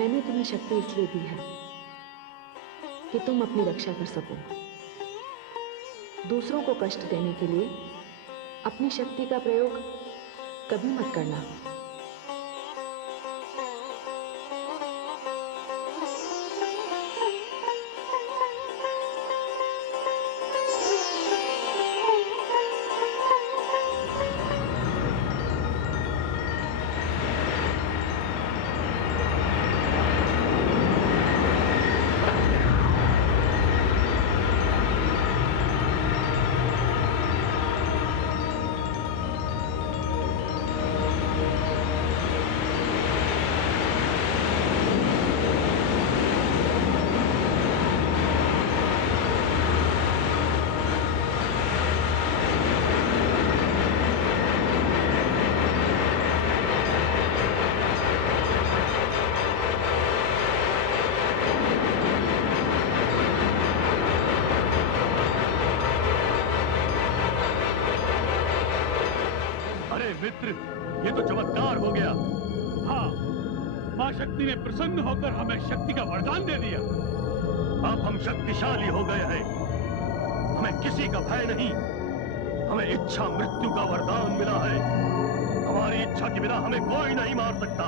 मैंने तुम्हें शक्ति इसलिए दी है कि तुम अपनी रक्षा कर सको। दूसरों को कष्ट देने के लिए अपनी शक्ति का प्रयोग कभी मत करना। मित्र, ये तो चमत्कार हो गया। हाँ, माँ शक्ति ने प्रसन्न होकर हमें शक्ति का वरदान दे दिया। अब हम शक्तिशाली हो गए हैं। हमें किसी का भय नहीं। हमें इच्छा मृत्यु का वरदान मिला है। हमारी इच्छा के बिना हमें कोई नहीं मार सकता।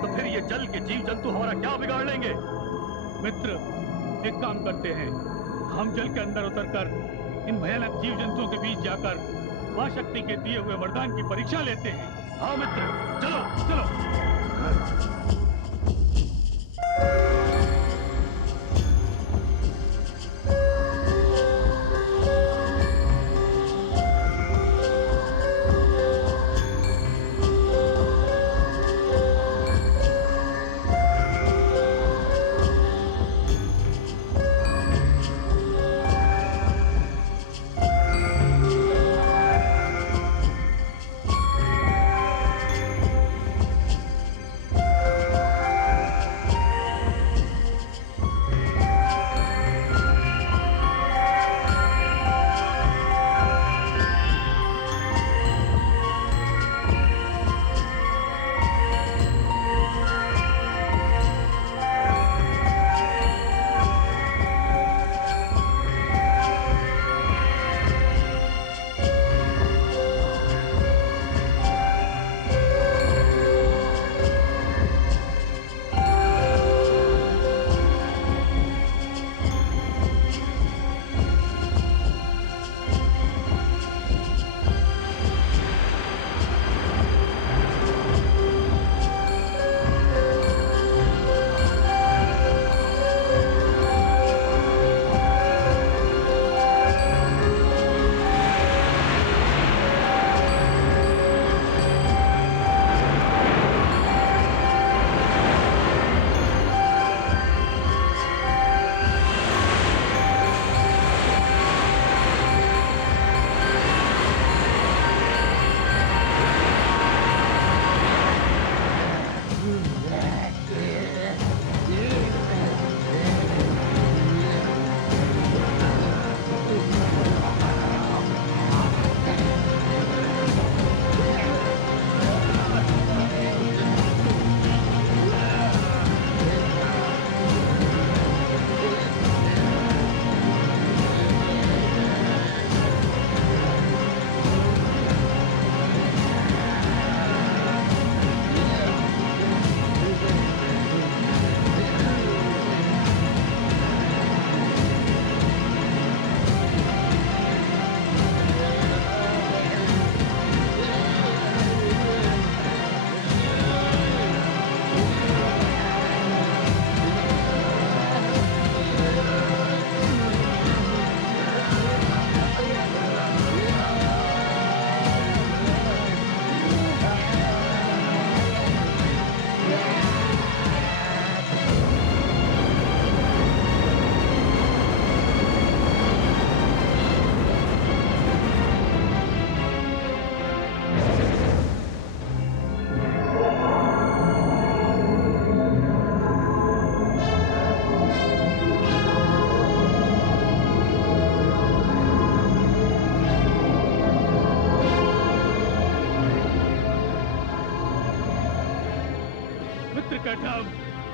तो फिर ये जल के जीव जंतु हमारा क्या बिगाड़ लेंगे? मित्र, एक काम करते हैं, हम जल के अंदर उतरकर इन भयानक जीव जंतुओं के बीच जाकर माँ शक्ति के दिए हुए वरदान की परीक्षा लेते हैं। हाँ मित्र, चलो चलो।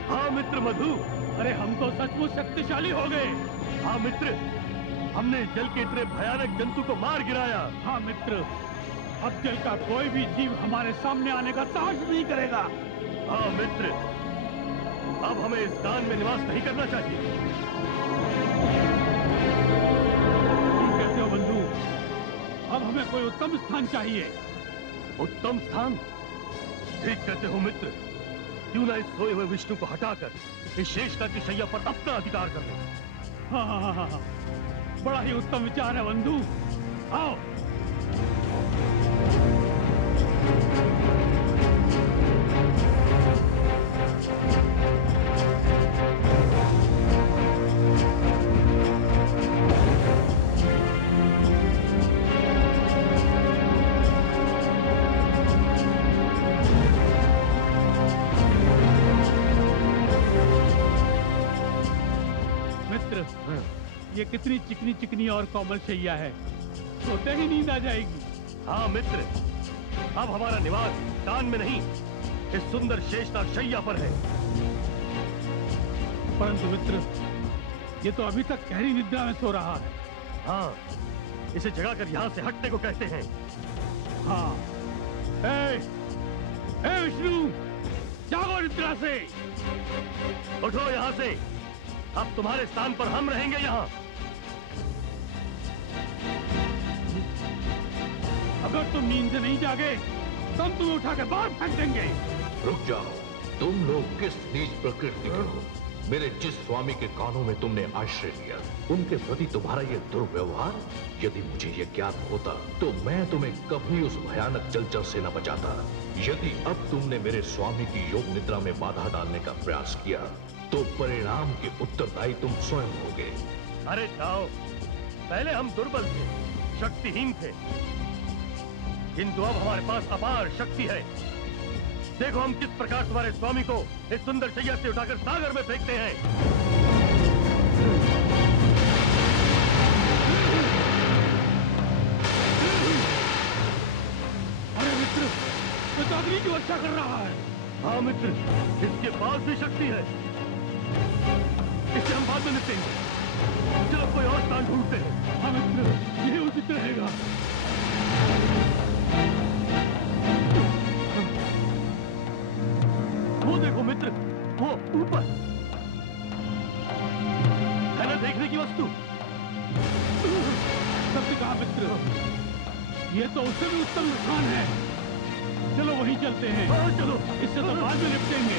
हाँ मित्र मधु, अरे हम तो सचमुच शक्तिशाली हो गए। हाँ मित्र, हमने जल के इतने भयानक जंतु को मार गिराया। हाँ मित्र, अब जल का कोई भी जीव हमारे सामने आने का साहस नहीं करेगा। हाँ मित्र, अब हमें इस कान में निवास नहीं करना चाहिए। ठीक कहते हो बंधु, अब हमें कोई उत्तम स्थान चाहिए। उत्तम स्थान? ठीक कहते हो मित्र, क्यों ना इस सोए हुए विष्णु को हटाकर इस शेषनाग की शैया पर अपना अधिकार कर लें। हाँ, बड़ा ही उत्तम विचार है बंधु, आओ। ये कितनी चिकनी चिकनी और कोमल शैया है, सोते ही नींद आ जाएगी। हाँ मित्र, अब हमारा निवास कान में नहीं, इस सुंदर शेषनाग शैया पर है। परंतु मित्र, ये तो अभी तक गहरी निद्रा में सो रहा है। हाँ, इसे जगाकर यहाँ से हटने को कहते हैं। हाँ, ए विष्णु, जागो निद्रा से। उठो यहाँ से, अब तुम्हारे स्थान पर हम रहेंगे यहाँ। अगर तुम नींद से नहीं जागे तो हम तुम्हें उठा के बाहर फेंक देंगे। रुक जाओ, तुम लोग किस नीच प्रकृति के हो? मेरे जिस स्वामी के कानों में तुमने आश्रय लिया, उनके प्रति तुम्हारा ये दुर्व्यवहार, यदि मुझे ये ज्ञात होता तो मैं तुम्हें कभी उस भयानक जलचर से न बचाता। यदि अब तुमने मेरे स्वामी की योग निद्रा में बाधा डालने का प्रयास किया तो परिणाम के उत्तरदायी तुम स्वयं होगे। अरे जाओ, पहले हम दुर्बल थे, शक्तिहीन थे, किंतु अब हमारे पास अपार शक्ति है। देखो हम किस प्रकार तुम्हारे स्वामी को इस सुंदर शैया से उठाकर सागर में फेंकते हैं। अरे मित्र, ये तो अग्नि की वर्षा कर रहा है। हाँ मित्र, इसके पास भी शक्ति है, इसे हम बाद में निपटेंगे। चलो कोई और स्थान ढूंढते हैं। हाँ मित्र, यही उचित रहेगा। वो देखो मित्र, वो ऊपर है ना देखने की वस्तु। सत्य कहा मित्र, ये तो उससे भी उत्तम स्थान है। चलो वहीं चलते हैं। हाँ चलो, इससे तो बाद में निपटेंगे।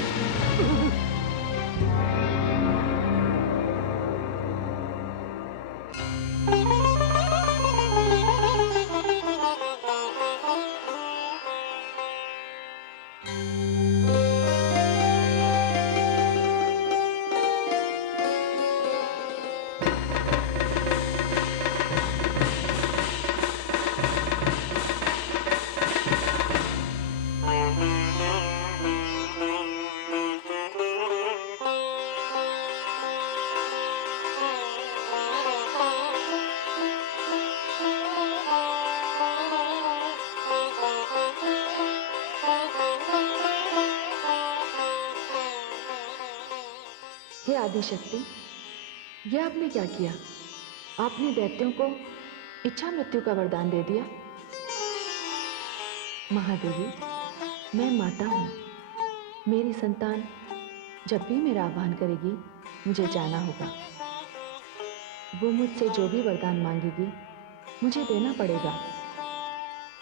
हे आदिशक्ति, यह आपने क्या किया? आपने दैत्यों को इच्छा मृत्यु का वरदान दे दिया। महादेवी, मैं माता हूँ। मेरी संतान जब भी मेरा आह्वान करेगी, मुझे जाना होगा। वो मुझसे जो भी वरदान मांगेगी, मुझे देना पड़ेगा।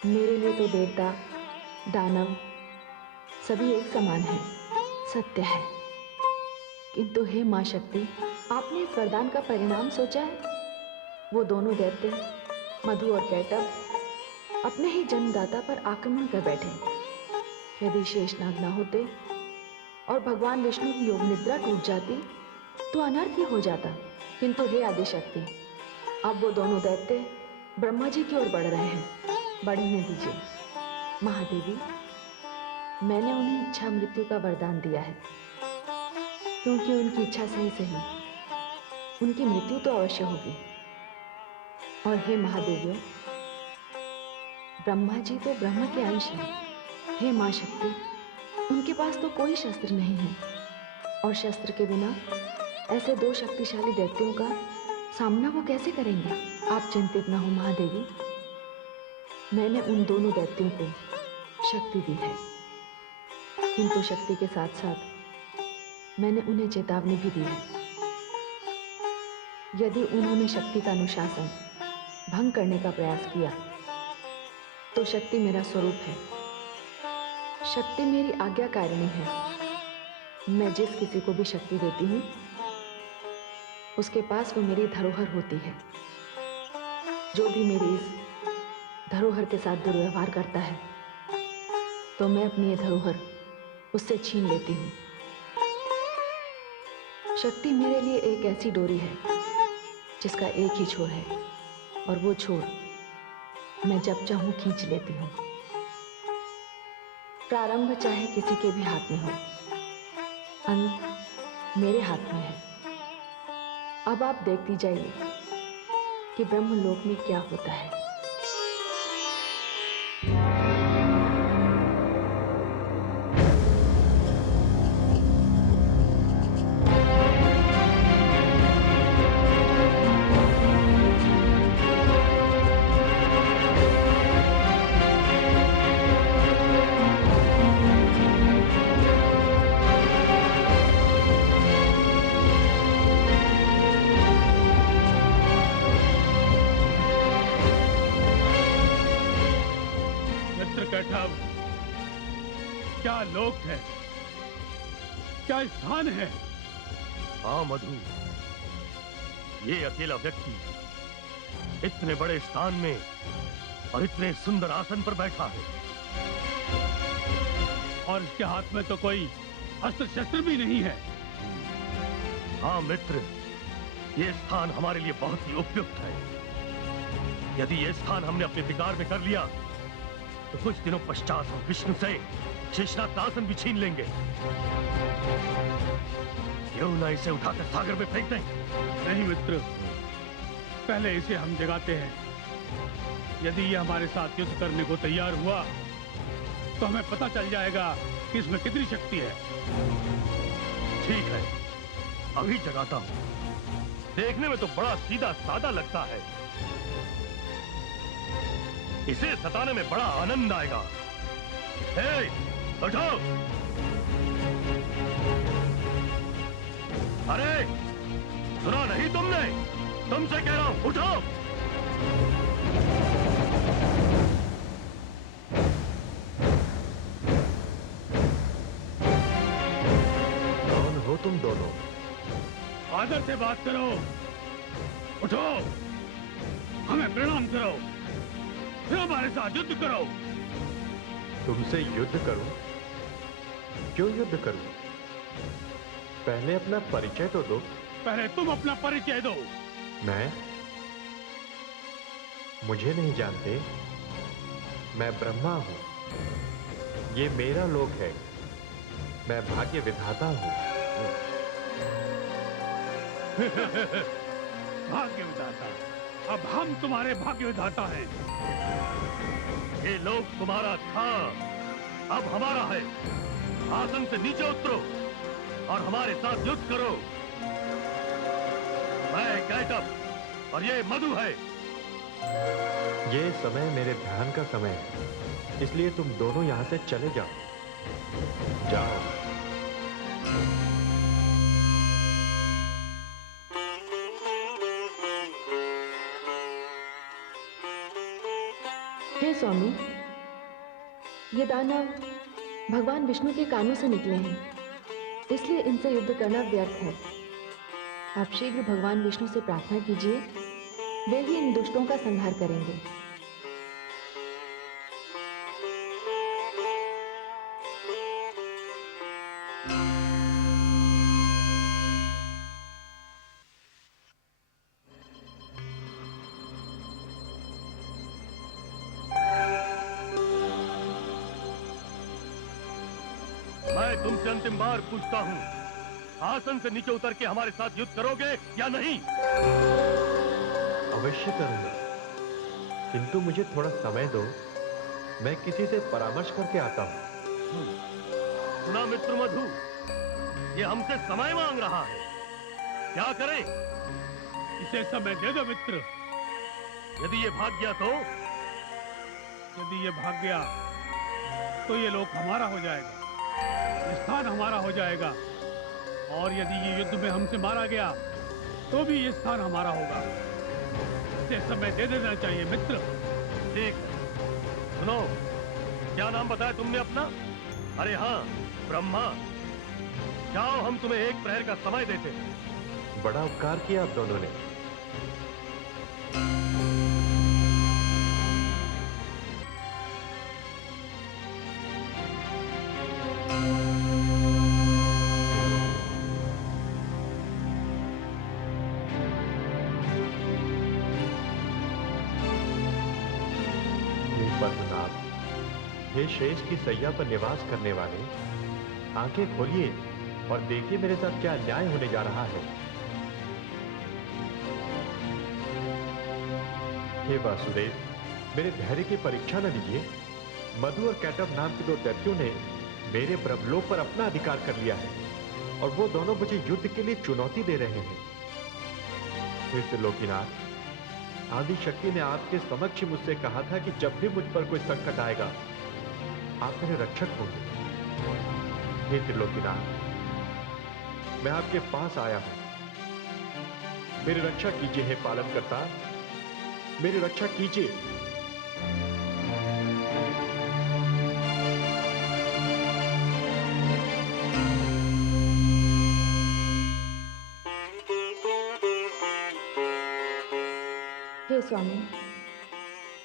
मेरे लिए तो देवता, दानव सभी एक समान हैं, सत्य है। किंतु हे माँ शक्ति, आपने इस वरदान का परिणाम सोचा है? वो दोनों दैत्य मधु और कैटभ अपने ही जन्मदाता पर आक्रमण कर बैठे। यदि शेषनाग न होते और भगवान विष्णु की योग निद्रा टूट जाती तो अनर्थ ही हो जाता। किंतु हे आदिशक्ति, अब वो दोनों दैत्य ब्रह्मा जी की ओर बढ़ रहे हैं। बढ़ने दीजिए। महादेवी, मैंने उन्हें इच्छा मृत्यु का वरदान दिया है, क्योंकि उनकी इच्छा से ही उनकी मृत्यु तो अवश्य होगी। और हे महादेवियों, ब्रह्मा जी तो ब्रह्म के अंश हैं। हे माँ शक्ति, उनके पास तो कोई शस्त्र नहीं है, और शस्त्र के बिना ऐसे दो शक्तिशाली दैत्यों का सामना वो कैसे करेंगे? आप चिंतित न हो महादेवी, मैंने उन दोनों दैत्यों को शक्ति दी है, किंतु शक्ति के साथ साथ मैंने उन्हें चेतावनी भी दी है। यदि उन्होंने शक्ति का अनुशासन भंग करने का प्रयास किया तो शक्ति मेरा स्वरूप है, शक्ति मेरी आज्ञाकारिणी है। मैं जिस किसी को भी शक्ति देती हूँ उसके पास वो मेरी धरोहर होती है। जो भी मेरी इस धरोहर के साथ दुर्व्यवहार करता है तो मैं अपनी ये धरोहर उससे छीन लेती हूँ। शक्ति मेरे लिए एक ऐसी डोरी है जिसका एक ही छोर है और वो छोर मैं जब चाहूं खींच लेती हूँ। प्रारंभ चाहे किसी के भी हाथ में हो, अंत मेरे हाथ में है। अब आप देखती जाइए कि ब्रह्मलोक में क्या होता है। क्या लोक है, क्या स्थान है। हाँ मधु, ये अकेला व्यक्ति इतने बड़े स्थान में और इतने सुंदर आसन पर बैठा है और इसके हाथ में तो कोई अस्त्र शस्त्र भी नहीं है। हाँ मित्र, ये स्थान हमारे लिए बहुत ही उपयुक्त है। यदि ये स्थान हमने अपने अधिकार में कर लिया तो कुछ दिनों पश्चात हम विष्णु से शेषनाग का आसन भी छीन लेंगे। क्यों ना इसे उठाकर सागर में फेंक दें? नहीं मित्र, पहले इसे हम जगाते हैं। यदि ये हमारे साथ युद्ध करने को तैयार हुआ तो हमें पता चल जाएगा कि इसमें कितनी शक्ति है। ठीक है, अभी जगाता हूं। देखने में तो बड़ा सीधा सादा लगता है, इसे सताने में बड़ा आनंद आएगा। हे, उठो! अरे, सुना नहीं तुमने? तुमसे कह रहा हूं, उठो! कौन हो तुम दोनों? आदर से बात करो। उठो, हमें प्रणाम करो, फिर हमारे साथ युद्ध करो। तुमसे युद्ध करूं? क्यों युद्ध करूं? पहले अपना परिचय तो दो। पहले तुम अपना परिचय दो। मैं? मुझे नहीं जानते? मैं ब्रह्मा हूं। ये मेरा लोक है। मैं भाग्य विधाता हूं। भाग्य विधाता? अब हम तुम्हारे भाग्य विधाता हैं। ये लोक तुम्हारा था, अब हमारा है। आसन से नीचे उतरो और हमारे साथ युद्ध करो। मैं कैटअप और ये मधु है। ये समय मेरे ध्यान का समय है, इसलिए तुम दोनों यहां से चले जाओ। जाओ। हे स्वामी, ये दानव भगवान विष्णु के कानों से निकले हैं, इसलिए इनसे युद्ध करना व्यर्थ है। आप शीघ्र भगवान विष्णु से प्रार्थना कीजिए, वे ही इन दुष्टों का संहार करेंगे। मैं तुमसे अंतिम बार पूछता हूं, आसन से नीचे उतर के हमारे साथ युद्ध करोगे या नहीं? अवश्य करूंगा, किंतु मुझे थोड़ा समय दो। मैं किसी से परामर्श करके आता हूं। सुना मित्र मधु, ये हमसे समय मांग रहा है। क्या करें? इसे समय दे दो मित्र। यदि ये भाग गया तो? यदि ये भाग गया तो ये लोक हमारा हो जाएगा, स्थान हमारा हो जाएगा। और यदि ये युद्ध में हमसे मारा गया तो भी ये स्थान हमारा होगा। इसे समय दे देना चाहिए मित्र। ठीक है। सुनो, क्या नाम बताया तुमने अपना? अरे हाँ, ब्रह्मा। जाओ, हम तुम्हें 1 प्रहर का समय देते हैं। बड़ा उपकार किया आप दोनों ने। पद्मनाभ, हे शेष की सैया पर निवास करने वाले, आंखें खोलिए और देखिए मेरे साथ क्या अन्याय होने जा रहा है। हे वासुदेव, मेरे धैर्य की परीक्षा न लीजिए। मधु और कैटव नाम के 2 दैत्यों ने मेरे ब्रह्मलोक पर अपना अधिकार कर लिया है और वो दोनों मुझे युद्ध के लिए चुनौती दे रहे हैं। हे त्रिलोकीनाथ, आदि शक्ति ने आपके समक्ष मुझसे कहा था कि जब भी मुझ पर कोई संकट आएगा आप मेरे रक्षक होंगे। हे त्रिलोकीनाथ, मैं आपके पास आया हूं। मेरी रक्षा कीजिए हे पालनकर्ता, मेरी रक्षा कीजिए। हे स्वामी,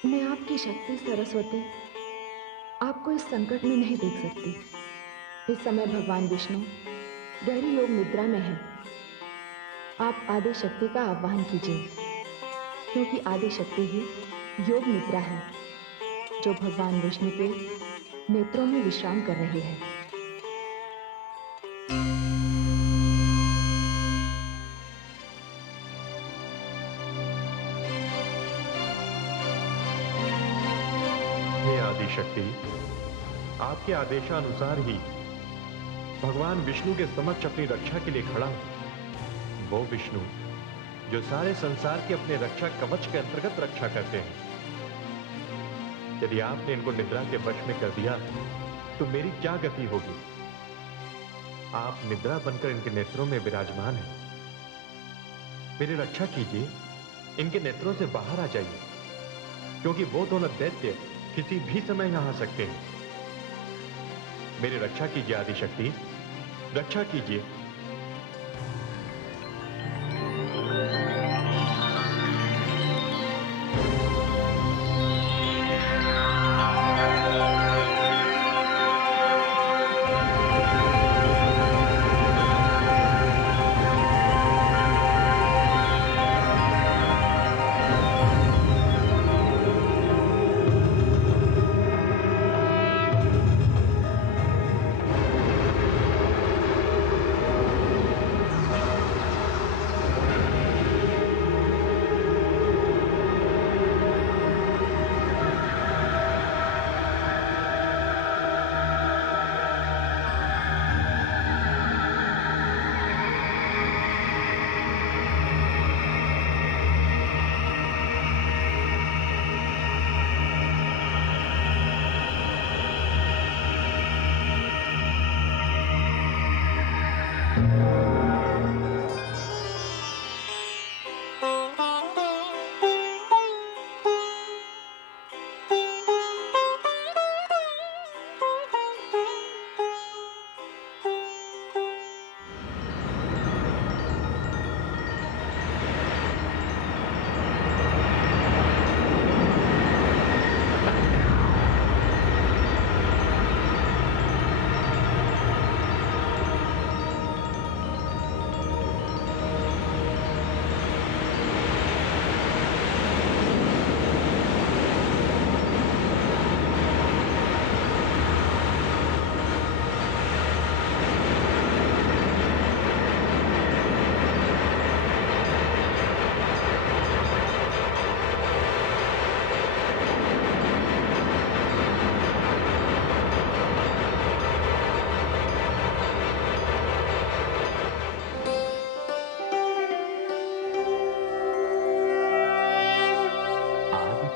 मैं आपकी शक्ति सरस्वती आपको इस संकट में नहीं देख सकती। इस समय भगवान विष्णु गहरी योग निद्रा में है। आप आदि शक्ति का आह्वान कीजिए, क्योंकि आदि शक्ति ही योग निद्रा है जो भगवान विष्णु के नेत्रों में विश्राम कर रही है। हे आदि शक्ति, आपके आदेशानुसार ही भगवान विष्णु के समक्ष अपनी रक्षा के लिए खड़ा हूं। वो विष्णु जो सारे संसार के अपने रक्षा कवच के अंतर्गत रक्षा करते हैं। यदि आपने इनको निद्रा के वश में कर दिया तो मेरी क्या गति होगी? आप निद्रा बनकर इनके नेत्रों में विराजमान हैं। मेरी रक्षा कीजिए, इनके नेत्रों से बाहर आ जाइए, क्योंकि वो दोनों दैत्य किसी भी समय यहां आ सकते हैं। मेरी रक्षा कीजिए आदि शक्ति, रक्षा कीजिए।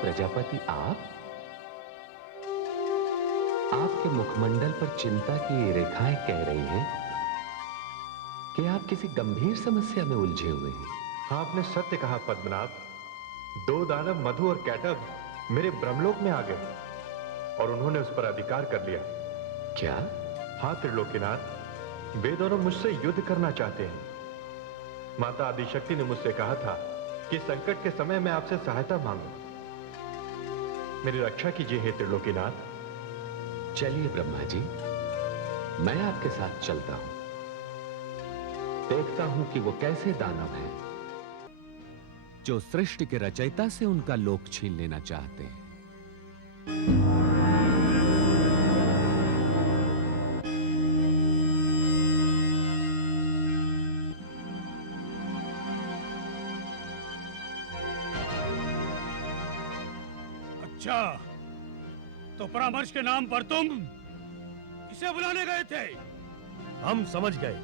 प्रजापति आपके मुखमंडल पर चिंता की रेखाएं कह रही हैं कि आप किसी गंभीर समस्या में उलझे हुए हैं। हाँ, आपने सत्य कहा पद्मनाभ। 2 दानव मधु और कैटब मेरे ब्रह्मलोक में आ गए और उन्होंने उस पर अधिकार कर लिया। क्या? हाँ त्रिलोकीनाथ, वे दोनों मुझसे युद्ध करना चाहते हैं। माता आदिशक्ति ने मुझसे कहा था कि संकट के समय मैं आपसे सहायता मांगू। मेरी रक्षा कीजिए हे त्रिलोकीनाथ। चलिए ब्रह्मा जी, मैं आपके साथ चलता हूं। देखता हूं कि वो कैसे दानव हैं जो सृष्टि के रचयिता से उनका लोक छीन लेना चाहते हैं। अच्छा, तो परामर्श के नाम पर तुम इसे बुलाने गए थे? हम समझ गए,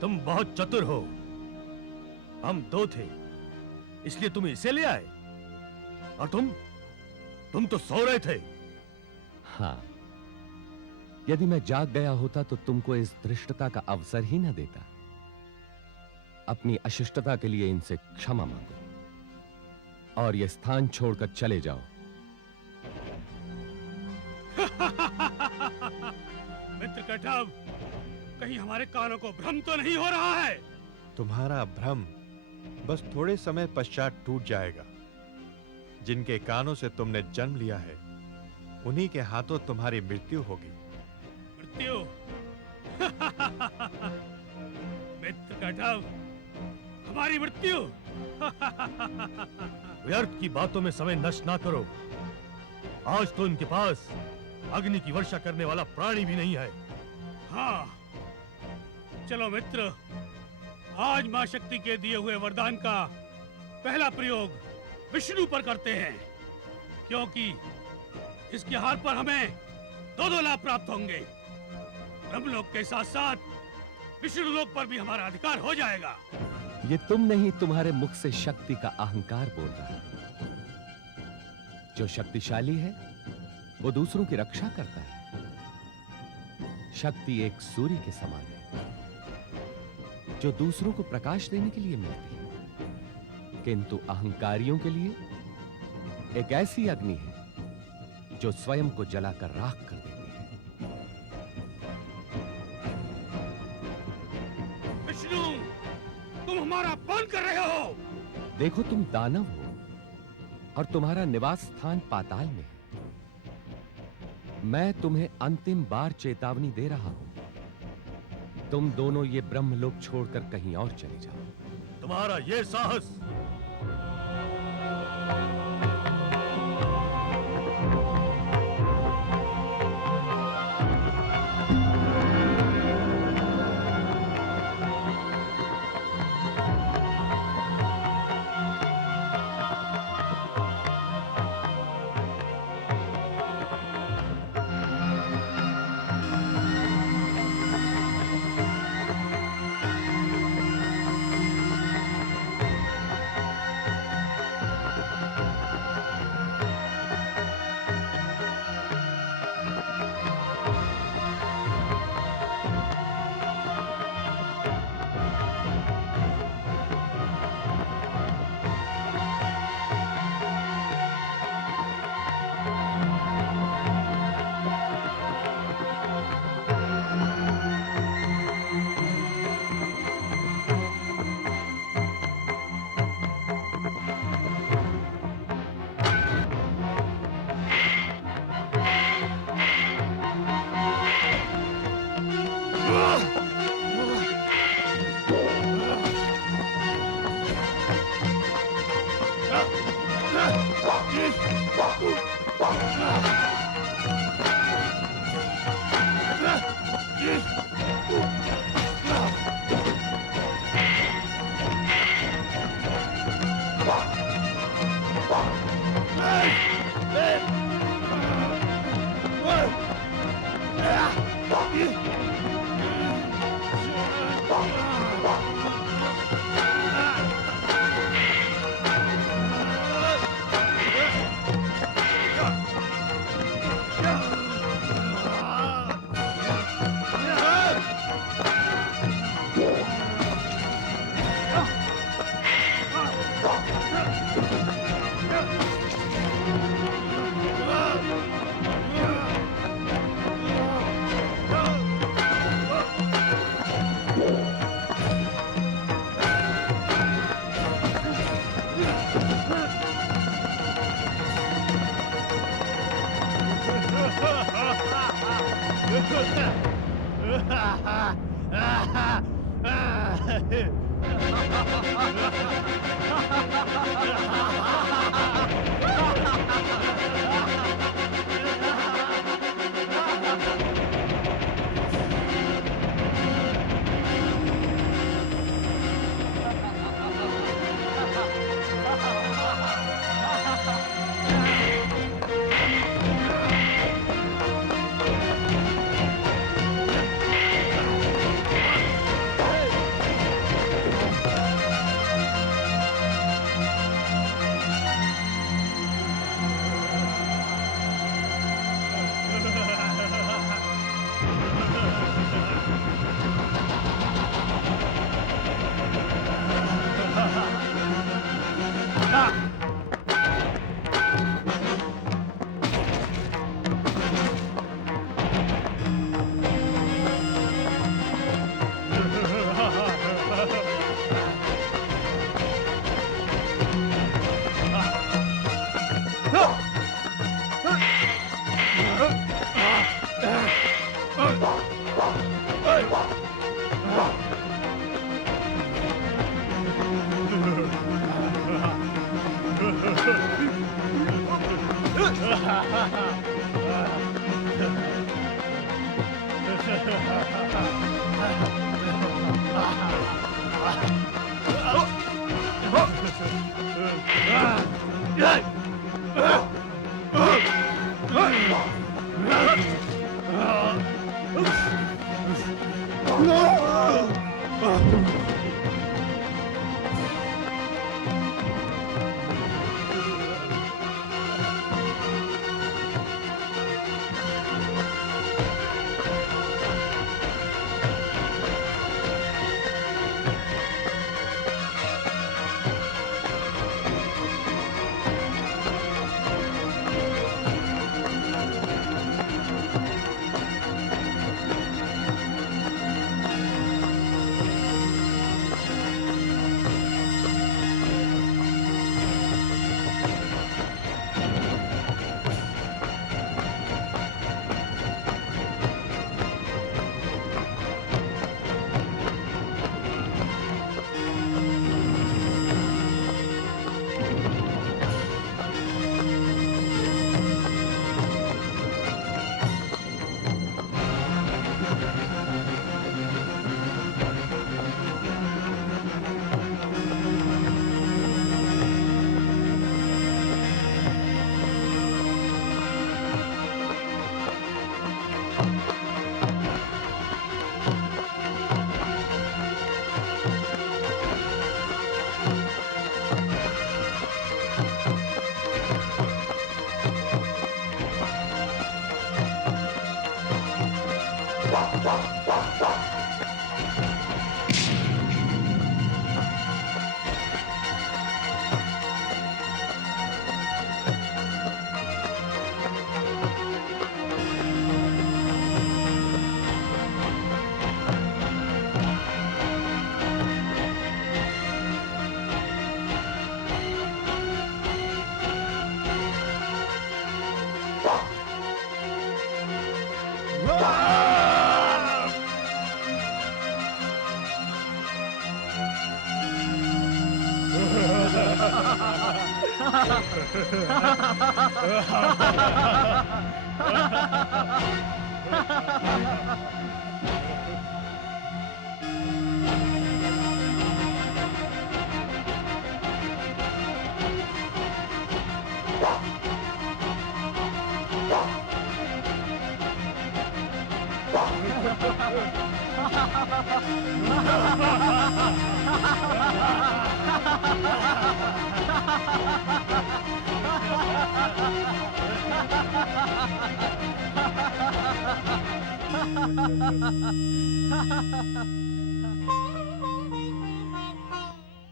तुम बहुत चतुर हो। हम 2 थे, इसलिए तुम इसे ले आए। और तुम तो सो रहे थे। हाँ, यदि मैं जाग गया होता तो तुमको इस धृष्टता का अवसर ही न देता। अपनी अशिष्टता के लिए इनसे क्षमा मांगो और यह स्थान छोड़कर चले जाओ। मित्र कैटब, कहीं हमारे कानों को भ्रम तो नहीं हो रहा है? तुम्हारा भ्रम बस थोड़े समय पश्चात टूट जाएगा। जिनके कानों से तुमने जन्म लिया है, उन्हीं के हाथों तुम्हारी मृत्यु होगी। मृत्यु? मित्र कैटब, हमारी मृत्यु? व्यर्थ की बातों में समय नष्ट ना करो। आज तो इनके पास अग्नि की वर्षा करने वाला प्राणी भी नहीं है। हाँ, चलो मित्र, आज मां शक्ति के दिए हुए वरदान का पहला प्रयोग विष्णु पर करते हैं, क्योंकि इसके हार पर हमें 2 लाभ प्राप्त होंगे। ब्रह्मलोक के साथ साथ विष्णु लोक पर भी हमारा अधिकार हो जाएगा। ये तुम नहीं, तुम्हारे मुख से शक्ति का अहंकार बोल रहा है। जो शक्तिशाली है वो दूसरों की रक्षा करता है। शक्ति एक सूर्य के समान है जो दूसरों को प्रकाश देने के लिए मिलती है, किंतु अहंकारियों के लिए एक ऐसी अग्नि है जो स्वयं को जलाकर राख कर देती है। विष्णु, तुम हमारा अपमान कर रहे हो। देखो, तुम दानव हो और तुम्हारा निवास स्थान पाताल में है। मैं तुम्हें अंतिम बार चेतावनी दे रहा हूं। तुम दोनों ये ब्रह्मलोक छोड़कर कहीं और चले जाओ। तुम्हारा ये साहस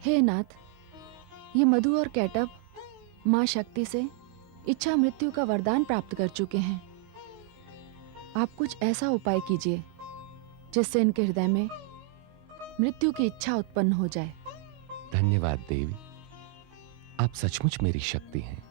हे नाथ, ये मधु और कैटब माँ शक्ति से इच्छा मृत्यु का वरदान प्राप्त कर चुके हैं। आप कुछ ऐसा उपाय कीजिए जिससे इनके हृदय में मृत्यु की इच्छा उत्पन्न हो जाए। धन्यवाद देवी, आप सचमुच मेरी शक्ति हैं।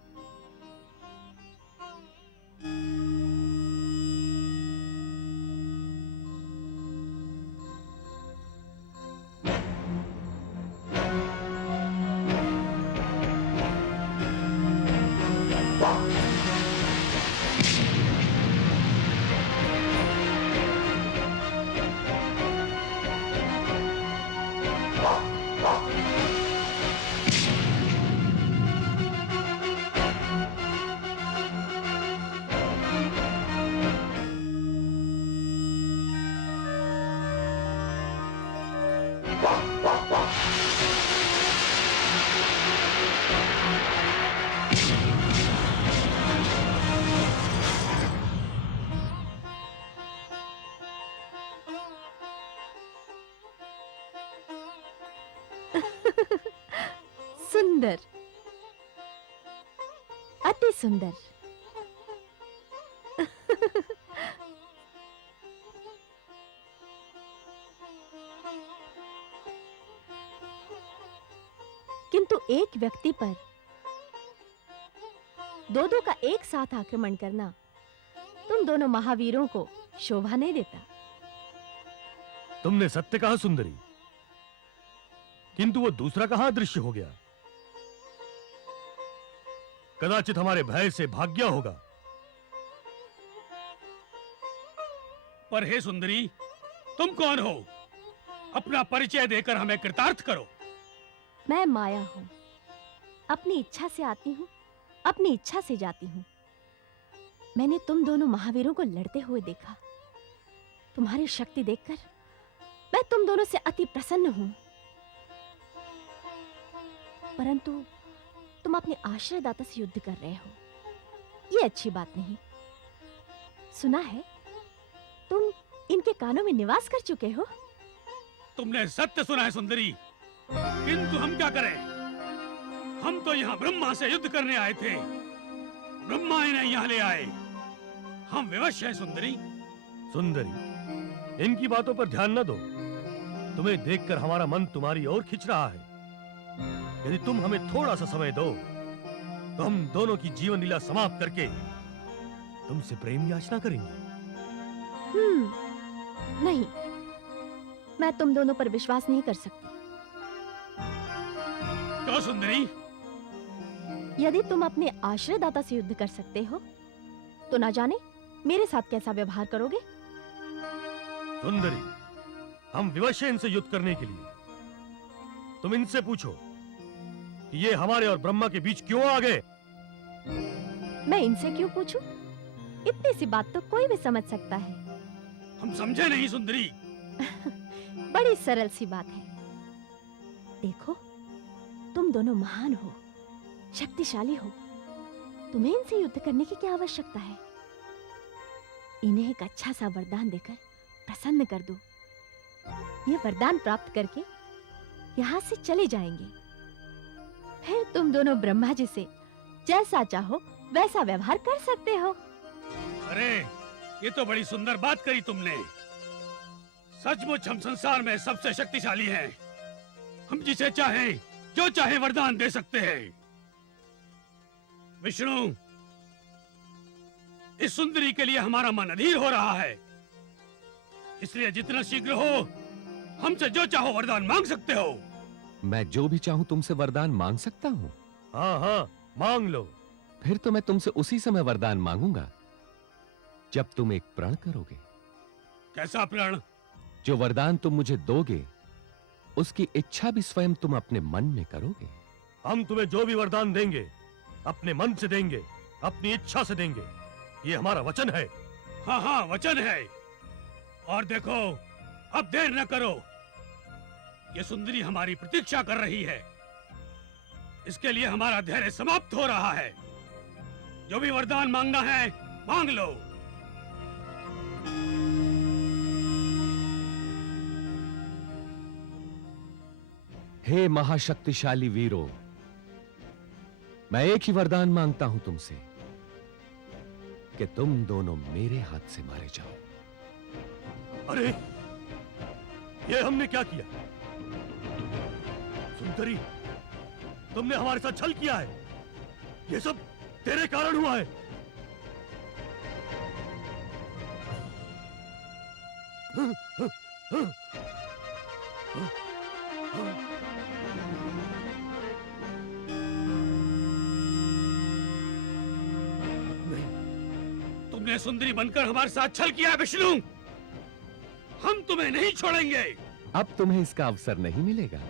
सुंदर, अति सुंदर। किंतु एक व्यक्ति पर दो दो का एक साथ आक्रमण करना तुम दोनों महावीरों को शोभा नहीं देता। तुमने सत्य कहा सुंदरी, किंतु वो दूसरा कहां दृश्य हो गया? कदाचित हमारे भय से भाग गया होगा। पर हे सुंदरी, तुम कौन हो? अपना परिचय देकर हमें कृतार्थ करो। मैं माया हूं, अपनी इच्छा से आती हूं, अपनी इच्छा से जाती हूं। मैंने तुम दोनों महावीरों को लड़ते हुए देखा। तुम्हारी शक्ति देखकर मैं तुम दोनों से अति प्रसन्न हूं। परंतु तुम अपने आश्रयदाता से युद्ध कर रहे हो, ये अच्छी बात नहीं। सुना है तुम इनके कानों में निवास कर चुके हो। तुमने सत्य सुना है सुंदरी, किंतु हम क्या करें? हम तो यहाँ ब्रह्मा से युद्ध करने आए थे, ब्रह्मा इन्हें यहाँ ले आए। हम विवश हैं सुंदरी। सुंदरी, इनकी बातों पर ध्यान न दो। तुम्हें देखकर हमारा मन तुम्हारी ओर खिंच रहा है। यदि तुम हमें थोड़ा सा समय दो तो हम दोनों की जीवन लीला समाप्त करके तुमसे प्रेम याचना करेंगे। नहीं, मैं तुम दोनों पर विश्वास नहीं कर सकती। क्यों सुंदरी? यदि तुम अपने आश्रयदाता से युद्ध कर सकते हो तो ना जाने मेरे साथ कैसा व्यवहार करोगे। सुंदरी, हम विवश हैं इनसे युद्ध करने के लिए। तुम इनसे पूछो कि ये हमारे और ब्रह्मा के बीच क्यों आ गए। मैं इनसे क्यों पूछूं? इतनी सी बात तो कोई भी समझ सकता है। हम समझे नहीं सुंदरी। बड़ी सरल सी बात है। देखो, तुम दोनों महान हो, शक्तिशाली हो, तुम्हें इनसे युद्ध करने की क्या आवश्यकता है? इन्हें एक अच्छा सा वरदान देकर प्रसन्न कर दो। ये वरदान प्राप्त करके यहाँ से चले जाएंगे। फिर तुम दोनों ब्रह्मा जी से जैसा चाहो वैसा व्यवहार कर सकते हो। अरे, ये तो बड़ी सुंदर बात करी तुमने। सचमुच हम संसार में सबसे शक्तिशाली हैं। हम जिसे चाहे जो चाहे वरदान दे सकते हैं। विष्णु, इस सुंदरी के लिए हमारा मन अधीर हो रहा है, इसलिए जितना शीघ्र हो हमसे जो चाहो वरदान मांग सकते हो। मैं जो भी चाहूं तुमसे वरदान मांग सकता हूं। हाँ हाँ, मांग लो। फिर तो मैं तुमसे उसी समय वरदान मांगूंगा जब तुम एक प्रण करोगे। कैसा प्रण? जो वरदान तुम मुझे दोगे उसकी इच्छा भी स्वयं तुम अपने मन में करोगे। हम तुम्हें जो भी वरदान देंगे अपने मन से देंगे, अपनी इच्छा से देंगे। ये हमारा वचन है। हाँ हाँ, वचन है। और देखो, अब देर न करो। ये सुंदरी हमारी प्रतीक्षा कर रही है। इसके लिए हमारा धैर्य समाप्त हो रहा है। जो भी वरदान मांगना है मांग लो। हे महाशक्तिशाली वीरों, मैं एक ही वरदान मांगता हूं तुमसे कि तुम दोनों मेरे हाथ से मारे जाओ। अरे, ये हमने क्या किया? सुंदरी, तुमने हमारे साथ छल किया है। ये सब तेरे कारण हुआ है। तुमने सुंदरी बनकर हमारे साथ छल किया है विष्णु। हम तुम्हें नहीं छोड़ेंगे। अब तुम्हें इसका अवसर नहीं मिलेगा।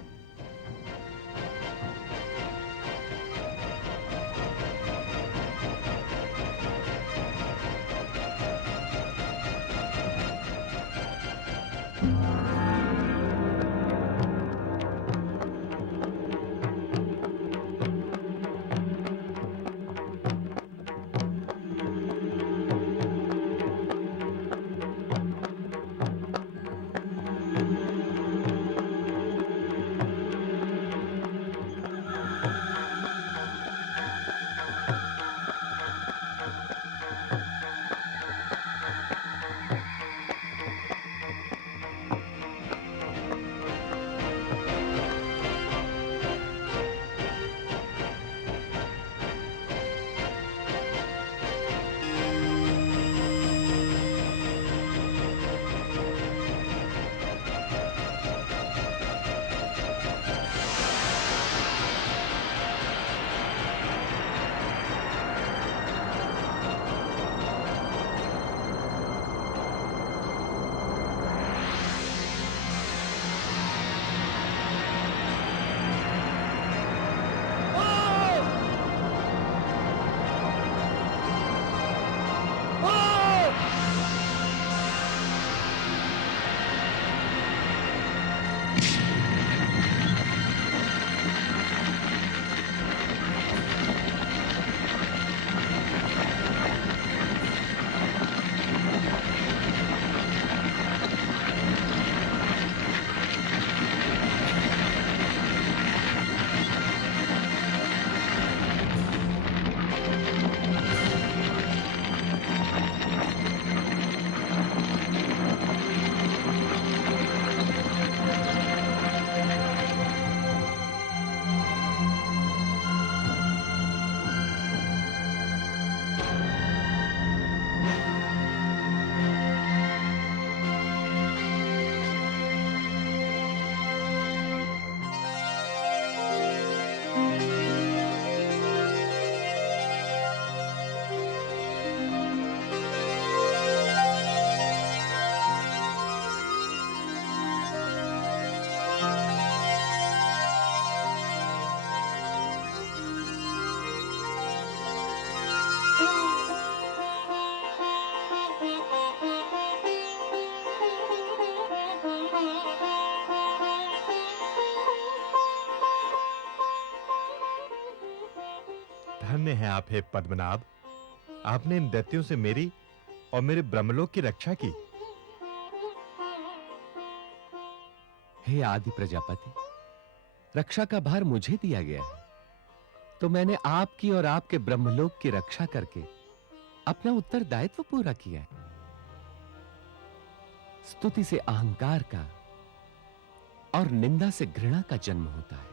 हैं आप, हे पद्मनाभ? आपने इन दैत्यों से मेरी और मेरे ब्रह्मलोक की रक्षा की। हे आदि प्रजापति, रक्षा का भार मुझे दिया गया है, तो मैंने आपकी और आपके ब्रह्मलोक की रक्षा करके अपना उत्तरदायित्व पूरा किया है। स्तुति से अहंकार का और निंदा से घृणा का जन्म होता है।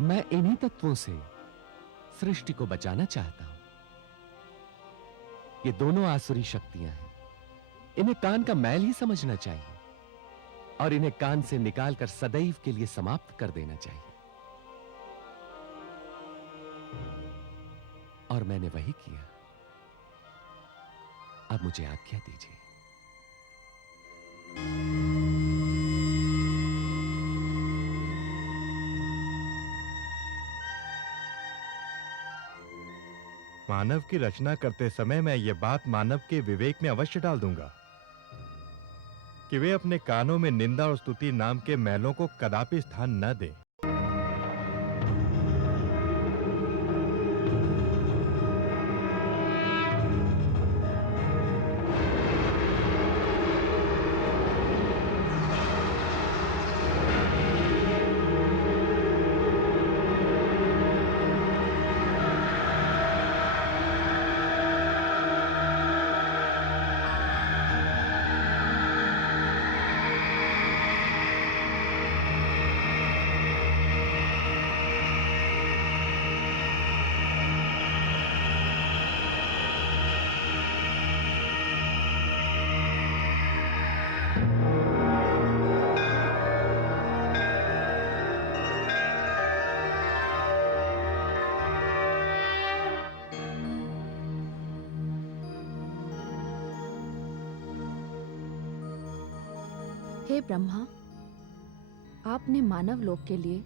मैं इन्हीं तत्वों से सृष्टि को बचाना चाहता हूं। ये दोनों आसुरी शक्तियां हैं, इन्हें कान का मैल ही समझना चाहिए और इन्हें कान से निकालकर सदैव के लिए समाप्त कर देना चाहिए। और मैंने वही किया। अब मुझे आज्ञा दीजिए। मानव की रचना करते समय मैं यह बात मानव के विवेक में अवश्य डाल दूंगा कि वे अपने कानों में निंदा और स्तुति नाम के मैलों को कदापि स्थान न दें। हे ब्रह्मा, आपने मानव लोक के लिए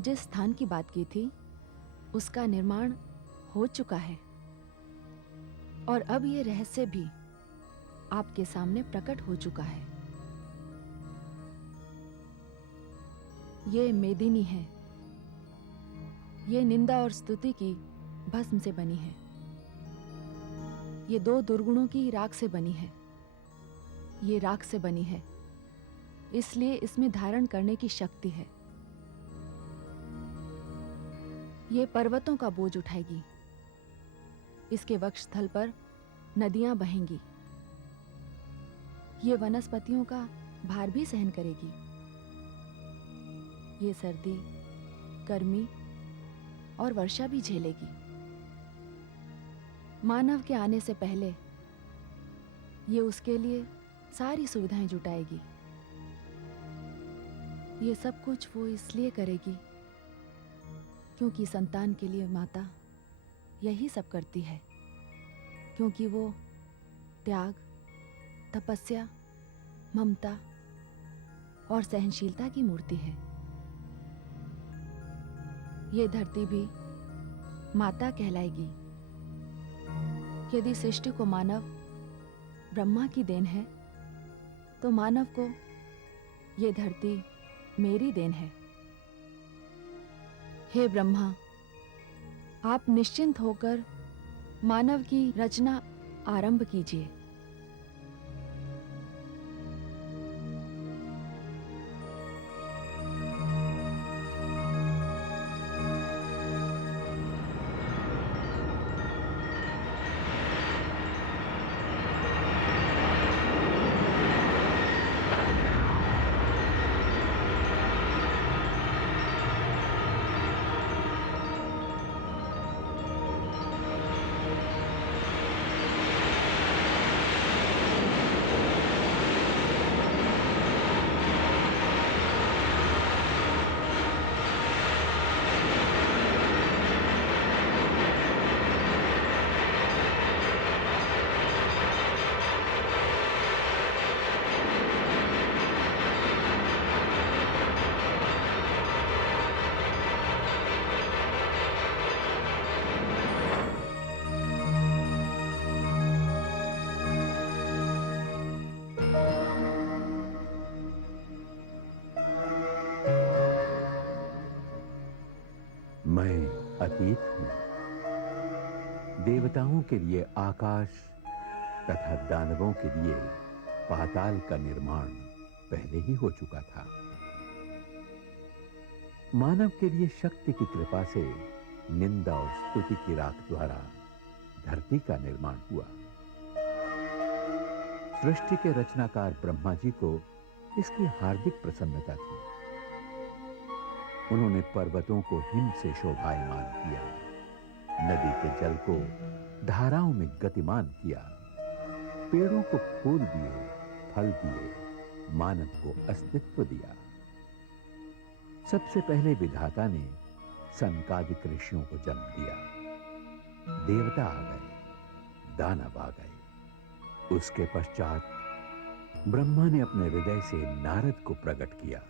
जिस स्थान की बात की थी उसका निर्माण हो चुका है और अब ये रहस्य भी आपके सामने प्रकट हो चुका है। ये मेदिनी है, ये निंदा और स्तुति की भस्म से बनी है, ये दो दुर्गुणों की राख से बनी है। ये राख से बनी है, इसलिए इसमें धारण करने की शक्ति है। ये पर्वतों का बोझ उठाएगी, इसके वक्षस्थल पर नदियां बहेंगी, ये वनस्पतियों का भार भी सहन करेगी। ये सर्दी, गर्मी और वर्षा भी झेलेगी। मानव के आने से पहले ये उसके लिए सारी सुविधाएं जुटाएगी। ये सब कुछ वो इसलिए करेगी क्योंकि संतान के लिए माता यही सब करती है, क्योंकि वो त्याग, तपस्या, ममता और सहनशीलता की मूर्ति है। ये धरती भी माता कहलाएगी। यदि सृष्टि को मानव ब्रह्मा की देन है, तो मानव को ये धरती मेरी देन है। हे ब्रह्मा, आप निश्चिंत होकर मानव की रचना आरंभ कीजिए। कालातीत हूं। देवताओं के लिए आकाश तथा दानवों के लिए पाताल का निर्माण पहले ही हो चुका था। मानव के लिए शक्ति की कृपा से निंदा और स्तुति की राख द्वारा धरती का निर्माण हुआ। सृष्टि के रचनाकार ब्रह्मा जी को इसकी हार्दिक प्रसन्नता थी। उन्होंने पर्वतों को हिम से शोभायमान किया, नदी के जल को धाराओं में गतिमान किया, पेड़ों को फूल दिए, फल दिए, मानव को अस्तित्व दिया। सबसे पहले विधाता ने सनकादिक ऋषियों को जन्म दिया। देवता आ गए, दानव आ गए। उसके पश्चात ब्रह्मा ने अपने हृदय से नारद को प्रकट किया।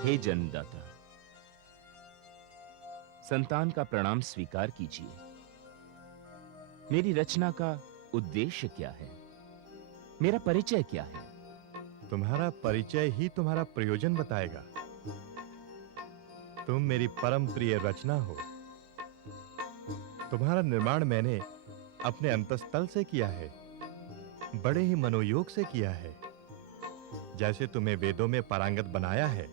हे जन्मदाता, संतान का प्रणाम स्वीकार कीजिए। मेरी रचना का उद्देश्य क्या है? मेरा परिचय क्या है? तुम्हारा परिचय ही तुम्हारा प्रयोजन बताएगा। तुम मेरी परम प्रिय रचना हो। तुम्हारा निर्माण मैंने अपने अंतःस्थल से किया है, बड़े ही मनोयोग से किया है। जैसे तुम्हें वेदों में पारंगत बनाया है,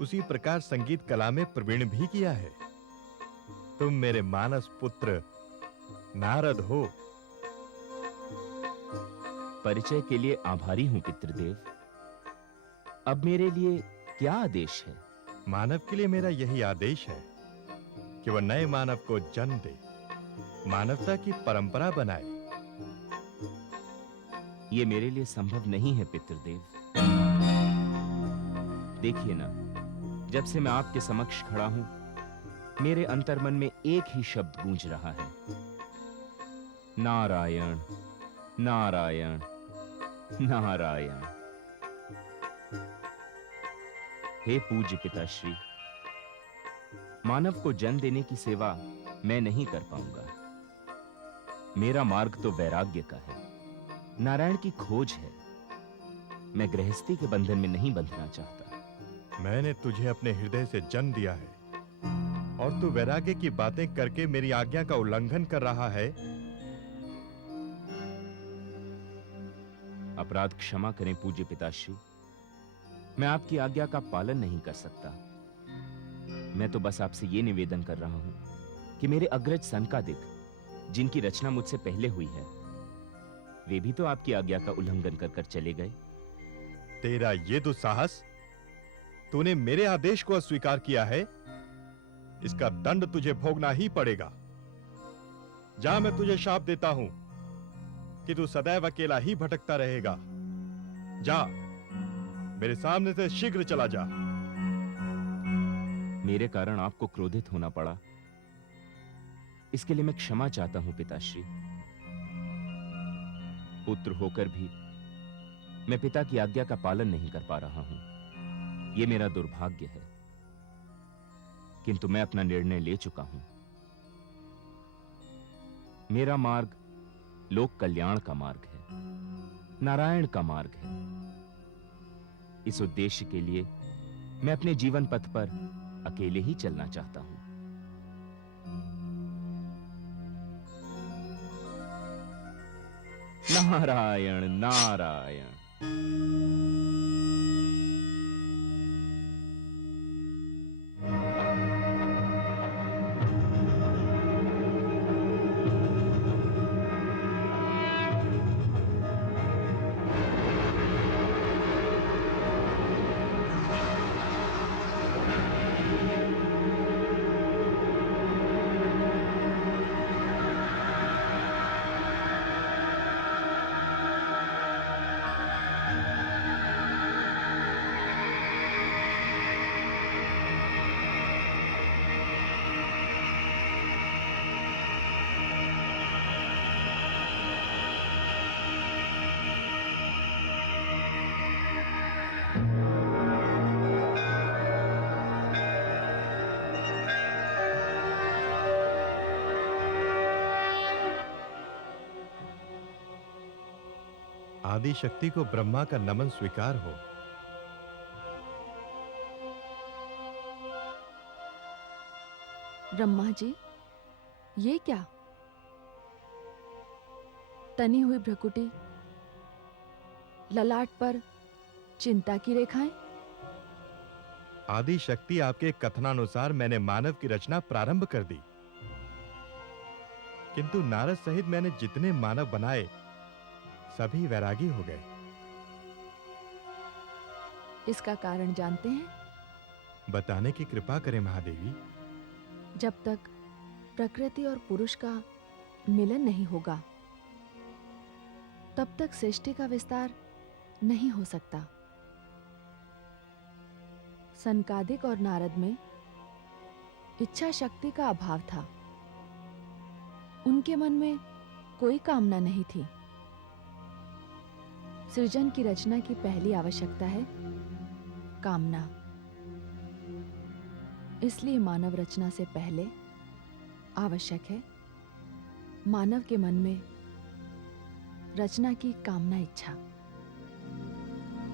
उसी प्रकार संगीत कला में प्रवीण भी किया है। तुम मेरे मानस पुत्र नारद हो। परिचय के लिए आभारी हूं पितृदेव। अब मेरे लिए क्या आदेश है? मानव के लिए मेरा यही आदेश है कि वह नए मानव को जन्म दे, मानवता की परंपरा बनाए। यह मेरे लिए संभव नहीं है पितृदेव। देखिए ना, जब से मैं आपके समक्ष खड़ा हूं, मेरे अंतर्मन में एक ही शब्द गूंज रहा है, नारायण नारायण नारायण। हे पूज्य पिताश्री, मानव को जन्म देने की सेवा मैं नहीं कर पाऊंगा। मेरा मार्ग तो वैराग्य का है, नारायण की खोज है। मैं गृहस्थी के बंधन में नहीं बंधना चाहता। मैंने तुझे अपने हृदय से जन्म दिया है और तू वैराग्य की बातें करके मेरी आज्ञा का उल्लंघन कर रहा है। अपराध क्षमा करें पूज्य पिताश्री, मैं आपकी आज्ञा का पालन नहीं कर सकता। मैं तो बस आपसे यह निवेदन कर रहा हूं कि मेरे अग्रज सनकादिक, जिनकी रचना मुझसे पहले हुई है, वे भी तो आपकी आज्ञा का उल्लंघन कर कर चले गए। तेरा ये दुस्साहस, तूने मेरे आदेश को अस्वीकार किया है, इसका दंड तुझे भोगना ही पड़ेगा। जा, मैं तुझे शाप देता हूं कि तू सदैव अकेला ही भटकता रहेगा। जा, मेरे सामने से शीघ्र चला जा। मेरे कारण आपको क्रोधित होना पड़ा, इसके लिए मैं क्षमा चाहता हूं पिताश्री। पुत्र होकर भी मैं पिता की आज्ञा का पालन नहीं कर पा रहा हूं। यह मेरा दुर्भाग्य है, किंतु मैं अपना निर्णय ले चुका हूं। मेरा मार्ग लोक कल्याण का मार्ग है, नारायण का मार्ग है। इस उद्देश्य के लिए मैं अपने जीवन पथ पर अकेले ही चलना चाहता हूं। नारायण नारायण। आदि शक्ति को ब्रह्मा का नमन स्वीकार हो। ब्रह्मा जी, ये क्या? तनी हुई भ्रकुटी, ललाट पर चिंता की रेखाएं। आदि शक्ति, आपके कथनानुसार मैंने मानव की रचना प्रारंभ कर दी, किंतु नारद सहित मैंने जितने मानव बनाए सभी वैरागी हो गए। इसका कारण जानते हैं? बताने की कृपा करें महादेवी। जब तक प्रकृति और पुरुष का मिलन नहीं होगा, तब तक सृष्टि का विस्तार नहीं हो सकता। सनकादिक और नारद में इच्छा शक्ति का अभाव था। उनके मन में कोई कामना नहीं थी। सृजन की रचना की पहली आवश्यकता है कामना। इसलिए मानव रचना से पहले आवश्यक है मानव के मन में रचना की कामना इच्छा।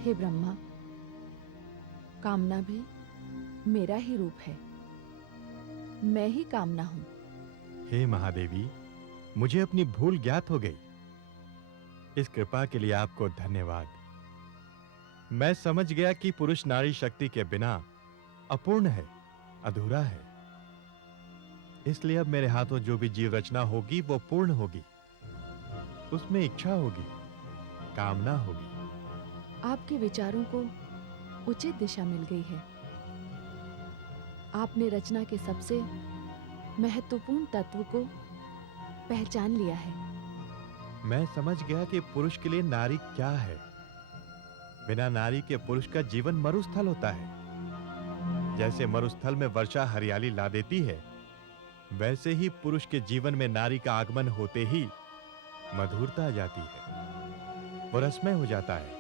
हे ब्रह्मा, कामना भी मेरा ही रूप है। मैं ही कामना हूं। हे महादेवी, मुझे अपनी भूल ज्ञात हो गई। इस कृपा के लिए आपको धन्यवाद। मैं समझ गया कि पुरुष नारी शक्ति के बिना अपूर्ण है, अधूरा है। इसलिए अब मेरे हाथों जो भी जीव रचना होगी वो पूर्ण होगी। उसमें इच्छा होगी, कामना होगी। आपके विचारों को उचित दिशा मिल गई है। आपने रचना के सबसे महत्वपूर्ण तत्व को पहचान लिया है। मैं समझ गया कि पुरुष के लिए नारी क्या है। बिना नारी के पुरुष का जीवन मरुस्थल होता है। जैसे मरुस्थल में वर्षा हरियाली ला देती है, वैसे ही पुरुष के जीवन में नारी का आगमन होते ही मधुरता आ जाती है, वो रसमय हो जाता है।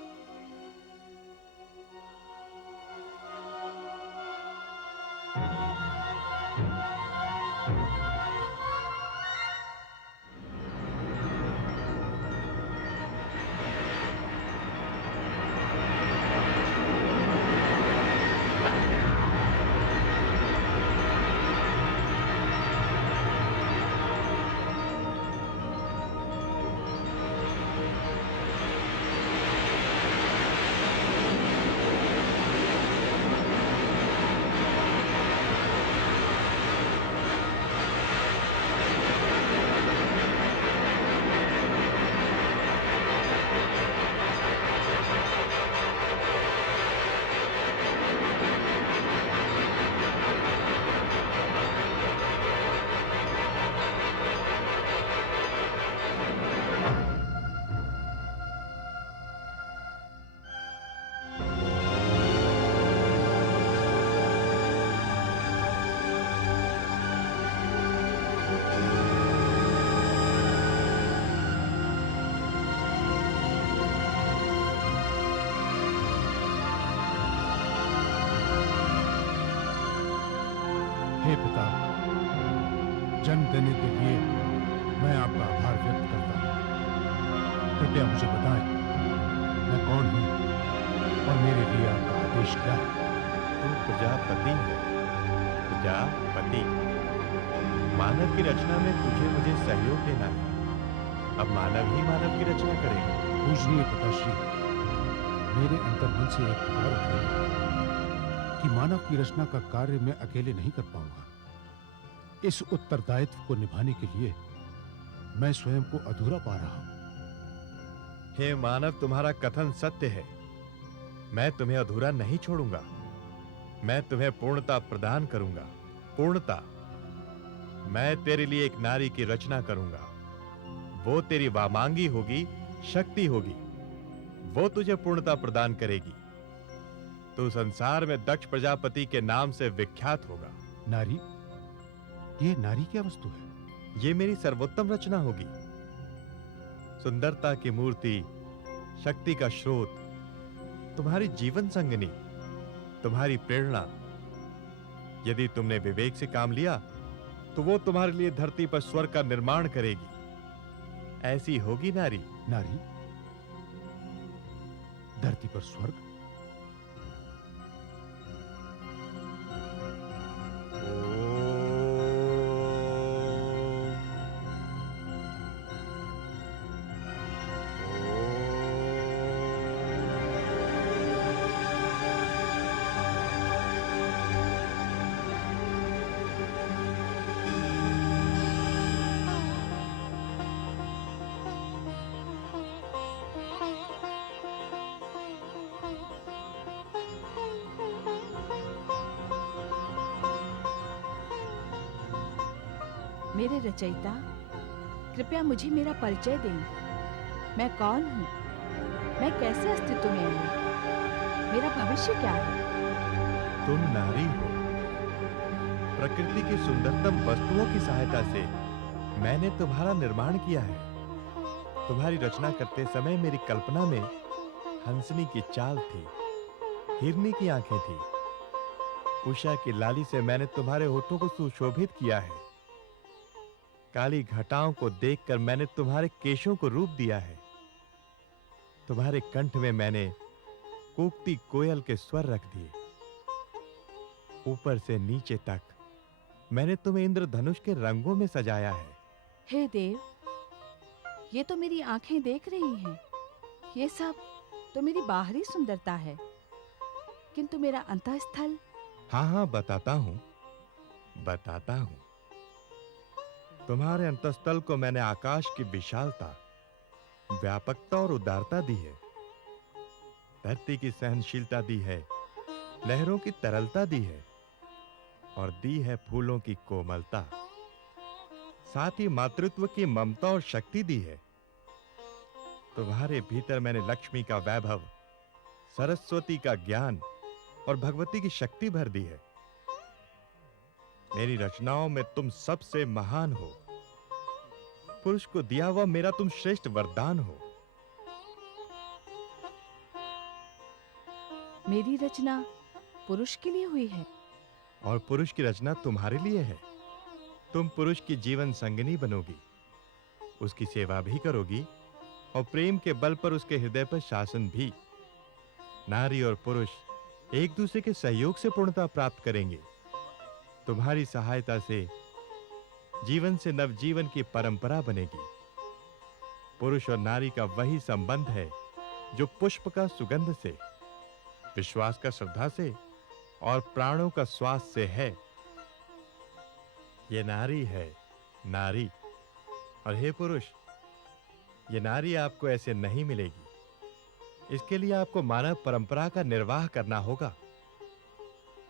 हे पिता, जन्म देने के लिए मैं आपका आभार व्यक्त करता हूँ। कृपया मुझे बताएं, मैं कौन हूँ और मेरे लिए आपका आदेश क्या है? तू प्रजापति है, प्रजापति। मानव की रचना में तुझे मुझे सहयोग देना है। अब मानव ही मानव की रचना करेगा। पूजनीय पिताश्री, मेरे अंतर्मन से एक पुकार उठ रही है कि मानव की रचना का कार्य मैं अकेले नहीं कर पाऊंगा। इस उत्तरदायित्व को निभाने के लिए मैं स्वयं को अधूरा पा रहा हूं। हे मानव, तुम्हारा कथन सत्य है। मैं तुम्हें अधूरा नहीं छोड़ूंगा। मैं तुम्हें पूर्णता प्रदान करूंगा। पूर्णता। मैं तेरे लिए एक नारी की रचना करूंगा। वो तेरी वामांगी होगी, शक्ति होगी। वो तुझे पूर्णता प्रदान करेगी। तू संसार में दक्ष प्रजापति के नाम से विख्यात होगा। नारी? ये नारी क्या वस्तु है? ये मेरी सर्वोत्तम रचना होगी। सुंदरता की मूर्ति, शक्ति का स्रोत, तुम्हारी जीवन संगनी, तुम्हारी प्रेरणा। यदि तुमने विवेक से काम लिया तो वो तुम्हारे लिए धरती पर स्वर्ग का निर्माण करेगी। ऐसी होगी नारी। नारी? धरती पर स्वर्ग। मेरे रचयिता, कृपया मुझे मेरा परिचय दें। मैं कौन हूँ? मैं कैसे अस्तित्व में हूँ? मेरा भविष्य क्या है? तुम नारी हो। प्रकृति की सुंदरतम वस्तुओं की सहायता से मैंने तुम्हारा निर्माण किया है। तुम्हारी रचना करते समय मेरी कल्पना में हंसनी की चाल थी, हिरनी की आंखें थी। उषा की लाली से मैंने तुम्हारे होठों को सुशोभित किया है। काली घटाओं को देखकर मैंने तुम्हारे केशों को रूप दिया है। तुम्हारे कंठ में मैंने कूकती कोयल के स्वर रख दिए। ऊपर से नीचे तक मैंने तुम्हें इंद्रधनुष के रंगों में सजाया है। हे देव, ये तो मेरी आंखें देख रही हैं। ये सब तो मेरी बाहरी सुंदरता है, किंतु मेरा अंतःस्थल। हाँ, बताता हूं। तुम्हारे अंतःस्थल को मैंने आकाश की विशालता, व्यापकता और उदारता दी है। धरती की सहनशीलता दी है, लहरों की तरलता दी है और दी है फूलों की कोमलता। साथ ही मातृत्व की ममता और शक्ति दी है। तुम्हारे भीतर मैंने लक्ष्मी का वैभव, सरस्वती का ज्ञान और भगवती की शक्ति भर दी है। मेरी रचनाओं में तुम सबसे महान हो। पुरुष को दिया हुआ मेरा तुम श्रेष्ठ वरदान हो। मेरी रचना पुरुष के लिए हुई है और पुरुष की रचना तुम्हारे लिए है। तुम पुरुष की जीवन संगिनी बनोगी, उसकी सेवा भी करोगी और प्रेम के बल पर उसके हृदय पर शासन भी। नारी और पुरुष एक दूसरे के सहयोग से पूर्णता प्राप्त करेंगे। तुम्हारी सहायता से जीवन से नवजीवन की परंपरा बनेगी। पुरुष और नारी का वही संबंध है जो पुष्प का सुगंध से, विश्वास का श्रद्धा से और प्राणों का श्वास से है। ये नारी है, नारी। और हे पुरुष, ये नारी आपको ऐसे नहीं मिलेगी। इसके लिए आपको मानव परंपरा का निर्वाह करना होगा।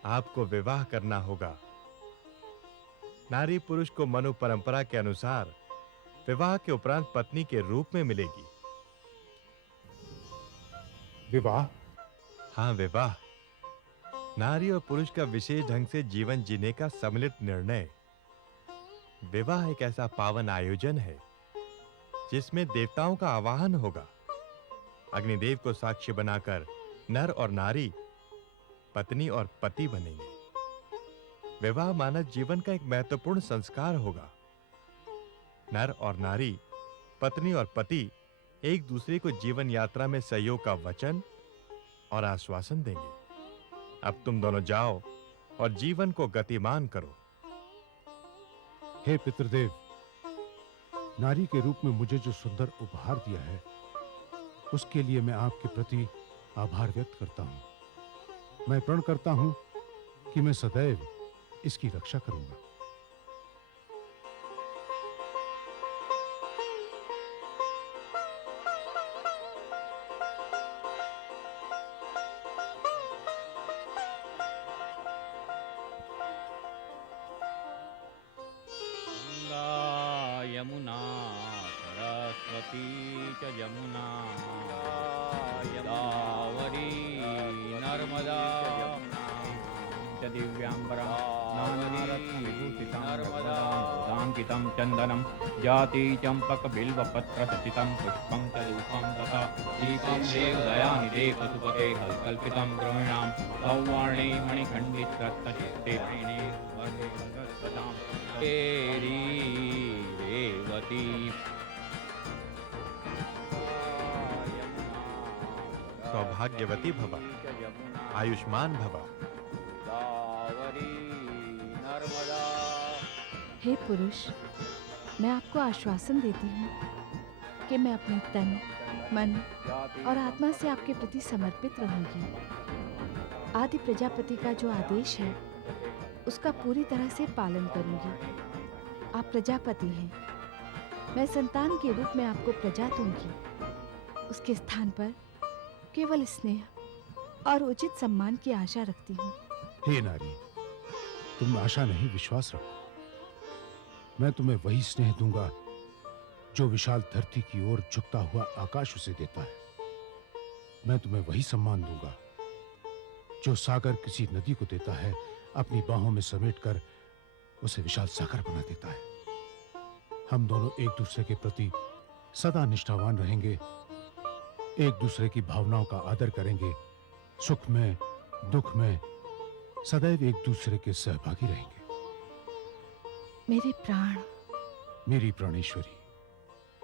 आपको विवाह करना होगा। नारी पुरुष को मनु परंपरा के अनुसार विवाह के उपरांत पत्नी के रूप में मिलेगी। विवाह? हाँ, विवाह। नारी और पुरुष का विशेष ढंग से जीवन जीने का सम्मिलित निर्णय। विवाह एक ऐसा पावन आयोजन है जिसमें देवताओं का आवाहन होगा। अग्निदेव को साक्ष्य बनाकर नर और नारी पत्नी और पति बनेंगे। विवाह मानव जीवन का एक महत्वपूर्ण संस्कार होगा। नर और नारी, पत्नी और पति एक दूसरे को जीवन यात्रा में सहयोग का वचन और आश्वासन देंगे। अब तुम दोनों जाओ और जीवन को गतिमान करो। हे पितृदेव, नारी के रूप में मुझे जो सुंदर उपहार दिया है, उसके लिए मैं आपके प्रति आभार व्यक्त करता हूं। मैं प्रण करता हूं कि मैं सदैव इसकी रक्षा करूंगा। यमुना सरस्वती च यमुना गोदावरी नर्मदा च दिव्यांबरा नानारत्नविभूषितं चन्दनं जाति चंपक बिल्वपत्र सचितं पुष्पं च धूपं तथा दीपं देवदयानिधे पशुपते कल्पितं द्रविणां सौवर्णे मणिखण्डितरत्नचित्ते वैणे वर्णे सदां तेरी रेवती। भाग्यवती भव, आयुष्मान भव। हे पुरुष, मैं आपको आश्वासन देती हूँ कि मैं अपने तन, मन और आत्मा से आपके प्रति समर्पित रहूंगी। आदि प्रजापति का जो आदेश है उसका पूरी तरह से पालन करूंगी। आप प्रजापति हैं, मैं संतान के रूप में आपको प्रजा दूंगी। उसके स्थान पर केवल स्नेह और उचित सम्मान की आशा रखती हूँ। हे नारी, तुम आशा नहीं विश्वास रखो। मैं तुम्हें वही स्नेह दूंगा जो विशाल धरती की ओर झुकता हुआ आकाश उसे देता है। मैं तुम्हें वही सम्मान दूंगा जो सागर किसी नदी को देता है, अपनी बाहों में समेटकर उसे विशाल सागर बना देता है। हम दोनों एक दूसरे के प्रति सदा निष्ठावान रहेंगे, एक दूसरे की भावनाओं का आदर करेंगे, सुख में दुख में सदैव एक दूसरे के सहभागी रहेंगे। मेरे प्राण, मेरी प्राणेश्वरी,